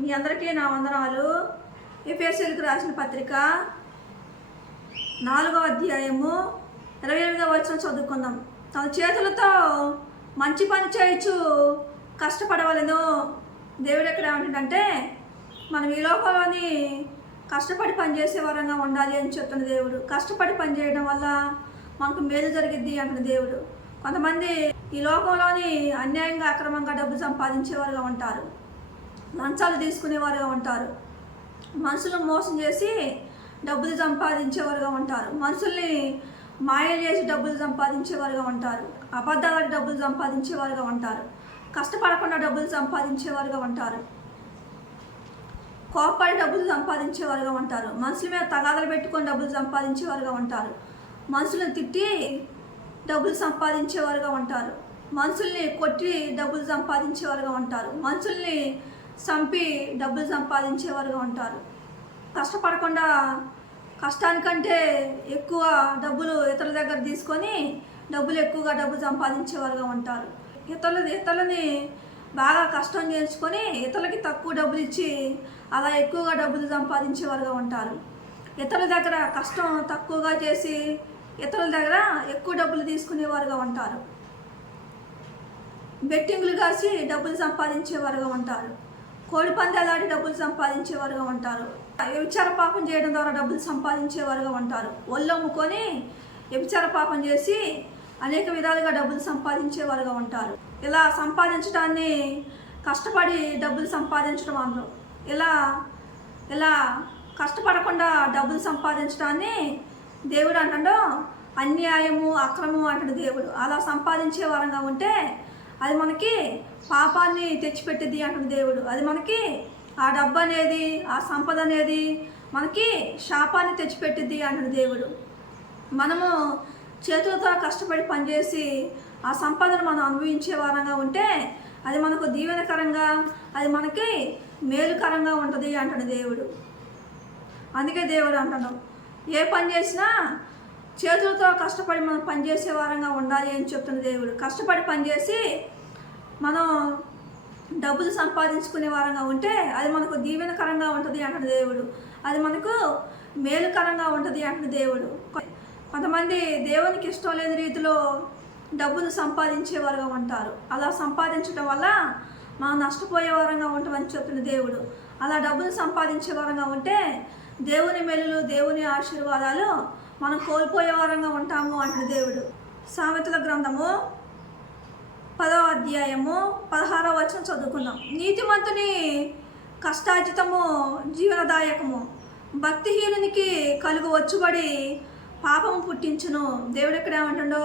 మీ అందరికీ నా వందనాలు. ఎఫెసీయులకు రాసిన పత్రిక 4వ అధ్యాయము 28వ వచనం చదువుకుందాం. తన చేతులతో మంచి పని చేయొచ్చు కష్టపడవలెను. దేవుడు ఎక్కడ ఏమంటుందంటే మనం ఈ లోకంలోని కష్టపడి పనిచేసే వరంగా ఉండాలి అని చెప్తున్న దేవుడు. కష్టపడి పని చేయడం వల్ల మనకు మేలు జరిగిద్ది అంటున్న దేవుడు. కొంతమంది ఈ లోకంలోని అన్యాయంగా అక్రమంగా డబ్బు సంపాదించేవారుగా ఉంటారు, లంచాలు తీసుకునేవారుగా ఉంటారు, మనుషులను మోసం చేసి డబ్బులు సంపాదించేవారుగా ఉంటారు, మనుషుల్ని మాయ చేసి డబ్బులు సంపాదించేవారుగా ఉంటారు, అబద్ధాలకు డబ్బులు సంపాదించేవారుగా ఉంటారు, కష్టపడకుండా డబ్బులు సంపాదించేవారుగా ఉంటారు, కోపపడి డబ్బులు సంపాదించేవారుగా ఉంటారు, మనుషుల మీద తగాదాలు పెట్టుకొని డబ్బులు సంపాదించేవారుగా ఉంటారు, మనుషులను తిట్టి డబ్బులు సంపాదించేవారుగా ఉంటారు, మనుషుల్ని కొట్టి డబ్బులు సంపాదించేవారుగా ఉంటారు, మనుషుల్ని చంపి డబ్బులు సంపాదించేవారుగా ఉంటారు. కష్టపడకుండా కష్టానికంటే ఎక్కువ డబ్బులు ఇతరుల దగ్గర తీసుకొని ఎక్కువగా డబ్బులు సంపాదించేవారుగా ఉంటారు. ఇతరులని బాగా కష్టం చేసుకొని ఇతరులకి తక్కువ డబ్బులు ఇచ్చి అలా ఎక్కువగా డబ్బులు సంపాదించేవారుగా ఉంటారు. ఇతరుల దగ్గర కష్టం తక్కువగా చేసి ఇతరుల దగ్గర ఎక్కువ డబ్బులు తీసుకునేవారుగా ఉంటారు. బెట్టింగులు కాసి డబ్బులు సంపాదించేవారుగా ఉంటారు. కోడి పందాలు ఆడి డబ్బులు సంపాదించేవారుగా ఉంటారు. వ్యభిచార పాపం చేయడం ద్వారా డబ్బులు సంపాదించేవారుగా ఉంటారు. ఒళ్ళు అమ్ముకొని వ్యభిచార పాపం చేసి అనేక విధాలుగా డబ్బులు సంపాదించేవారుగా ఉంటారు. ఇలా సంపాదించడాన్ని కష్టపడి డబ్బులు సంపాదించడం అందరూ. ఇలా కష్టపడకుండా డబ్బులు సంపాదించడాన్ని దేవుడు అంటాడు అన్యాయము అక్రమము అంటాడు దేవుడు. అలా సంపాదించే వారంగా ఉంటే అది మనకి పాపాన్ని తెచ్చిపెట్టిద్ది అంటాడు దేవుడు. అది మనకి ఆ డబ్బు అనేది ఆ సంపద అనేది మనకి శాపాన్ని తెచ్చిపెట్టిద్ది అంటాడు దేవుడు. మనము చేతులతో కష్టపడి పనిచేసి ఆ సంపదను మనం అనుభవించే వారంగా ఉంటే అది మనకు దీవెనకరంగా అది మనకి మేలుకరంగా ఉంటుంది అంటాడు దేవుడు. అందుకే దేవుడు అంటాడు ఏ పని చేసినా చేతులతో కష్టపడి మనం పనిచేసే వారంగా ఉండాలి అని చెప్తున్న దేవుడు. కష్టపడి పనిచేసి మనం డబ్బులు సంపాదించుకునే వారంగా ఉంటే అది మనకు దీవెనకరంగా ఉంటుంది అంటాడు దేవుడు. అది మనకు మేలుకరంగా ఉంటుంది అంటాడు దేవుడు. కొంతమంది దేవునికి ఇష్టం లేని రీతిలో డబ్బును సంపాదించేవారుగా ఉంటారు. అలా సంపాదించడం వల్ల మనం నష్టపోయే వారంగా ఉంటామని చెప్తున్న దేవుడు. అలా డబ్బును సంపాదించే వారంగా ఉంటే దేవుని మెలులు దేవుని ఆశీర్వాదాలు మనం కోల్పోయే వారంగా ఉంటాము అంటున్న దేవుడు. సామెతల గ్రంథము 10వ అధ్యాయము 16వ వచనం చదువుకుందాం. నీతిమంతుని కష్టార్జితము జీవనదాయకము, భక్తిహీనునికి కలుగు వచ్చుబడి పాపము పుట్టించును. దేవుడు ఎక్కడ ఏమంటాడో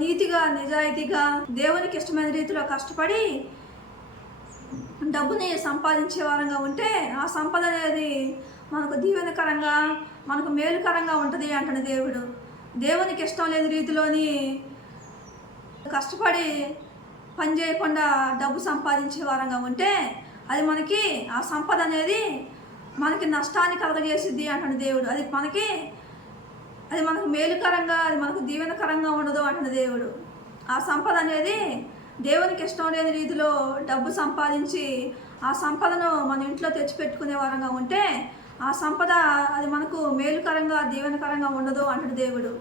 నీతిగా నిజాయితీగా దేవునికి ఇష్టమైన రీతిలో కష్టపడి డబ్బుని సంపాదించే వారంగా ఉంటే ఆ సంపద అనేది మనకు దీవెనకరంగా మనకు మేలుకరంగా ఉంటుంది అంటున్న దేవుడు. దేవునికి ఇష్టం లేని రీతిలోని కష్టపడి పని చేయకుండా డబ్బు సంపాదించే వారంగా ఉంటే అది మనకి ఆ సంపద అనేది మనకి నష్టాన్ని కలగజేసిద్ది అంటున్న దేవుడు. అది మనకు మేలుకరంగా అది మనకు దీవెనకరంగా ఉండదు అంటున్న దేవుడు. ఆ సంపద అనేది దేవునికి ఇష్టం లేని రీతిలో డబ్బు సంపాదించి ఆ సంపదను మన ఇంట్లో తెచ్చిపెట్టుకునే వారంగా ఉంటే ఆ సంపద అది మనకు మేలుకరంగా దీవెనకరంగా ఉండదు అంటుడు దేవుడు.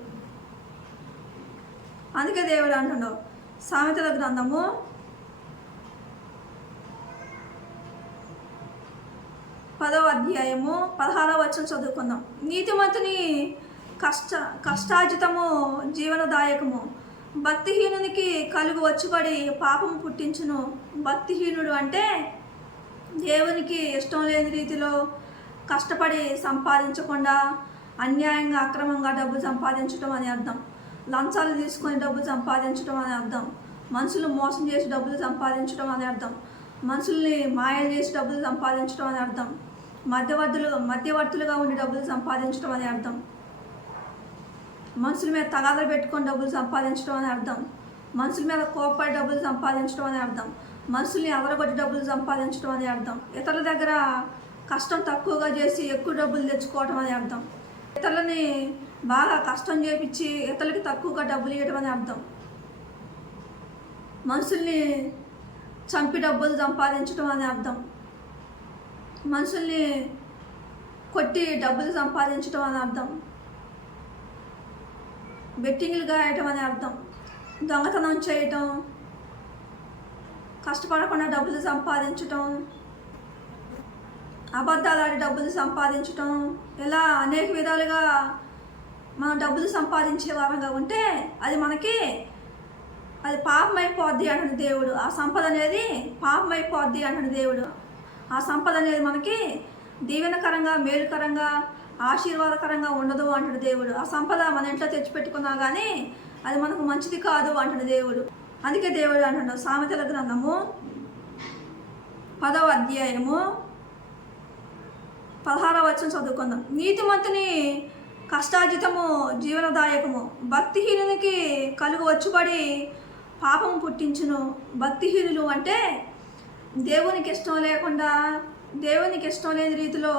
అందుకే దేవుడు అంటున్నాడు సామెతల గ్రంథము 10వ అధ్యాయము 16వ వచనం చదువుకుందాం. నీతిమంతుని కష్టార్జితము జీవనదాయకము, భక్తిహీనునికి కలుగు వచ్చుబడి పాపము పుట్టించును. భక్తిహీనుడు అంటే దేవునికి ఇష్టం లేని రీతిలో కష్టపడి సంపాదించకుండా అన్యాయంగా అక్రమంగా డబ్బు సంపాదించడం అని అర్థం. లంచాలు తీసుకొని డబ్బు సంపాదించడం అని అర్థం. మనుషులు మోసం చేసి డబ్బులు సంపాదించడం అని అర్థం. మనుషుల్ని మాయలు చేసి డబ్బులు సంపాదించడం అని అర్థం. మధ్యవర్తులుగా ఉండి డబ్బులు సంపాదించడం అని అర్థం. మనుషుల మీద తగాదాలు పెట్టుకొని డబ్బులు సంపాదించడం అని అర్థం. మనుషుల మీద కోపపడి డబ్బులు సంపాదించడం అని అర్థం. మనుషుల్ని అవరగొట్టి డబ్బులు సంపాదించడం అని అర్థం. ఇతరుల దగ్గర కష్టం తక్కువగా చేసి ఎక్కువ డబ్బులు తెచ్చుకోవడం అని అర్థం. ఇతరులని బాగా కష్టం చేపించి ఇతరులకి తక్కువగా డబ్బులు ఇవ్వడం అని అర్థం. మనుషుల్ని చంపి డబ్బులు సంపాదించడం అని అర్థం. మనుషుల్ని కొట్టి డబ్బులు సంపాదించడం అని అర్థం. బెట్టింగ్లు గాయటం అని అర్థం. దొంగతనం చేయటం, కష్టపడకుండా డబ్బులు సంపాదించటం, అబద్ధాలాడి డబ్బులు సంపాదించటం, ఇలా అనేక విధాలుగా మనం డబ్బులు సంపాదించే వారంగా ఉంటే అది పాపమైపోద్ది అంటున్న దేవుడు. ఆ సంపద అనేది పాపమైపోద్ది అంటున్న దేవుడు. ఆ సంపద అనేది మనకి దీవెనకరంగా, మేలుకరంగా, ఆశీర్వాదకరంగా ఉండదు అంటున్న దేవుడు. ఆ సంపద మన ఇంట్లో తెచ్చిపెట్టుకున్నా కానీ అది మనకు మంచిది కాదు అంటున్న దేవుడు. అందుకే దేవుడు అంటున్నాడు, సామెతల గ్రంథము 10వ అధ్యాయము 16వ వచనం చదువుకుందాం. నీతిమంతుని కష్టార్జితము జీవనదాయకము, భక్తిహీనునికి కలుగు వచ్చుబడి పాపము పుట్టించును. భక్తిహీనులు అంటే దేవునికి ఇష్టం లేకుండా, దేవునికి ఇష్టం లేని రీతిలో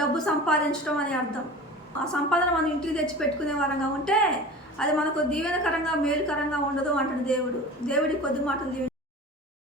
డబ్బు సంపాదించడం అని అర్థం. ఆ సంపాదన మనం ఇంటికి తెచ్చి పెట్టుకునే వారంగా ఉంటే అది మనకు దీవెనకరంగా, మేలుకరంగా ఉండదు అంటున్న దేవుడు. దేవుడి కొద్ది మాటలు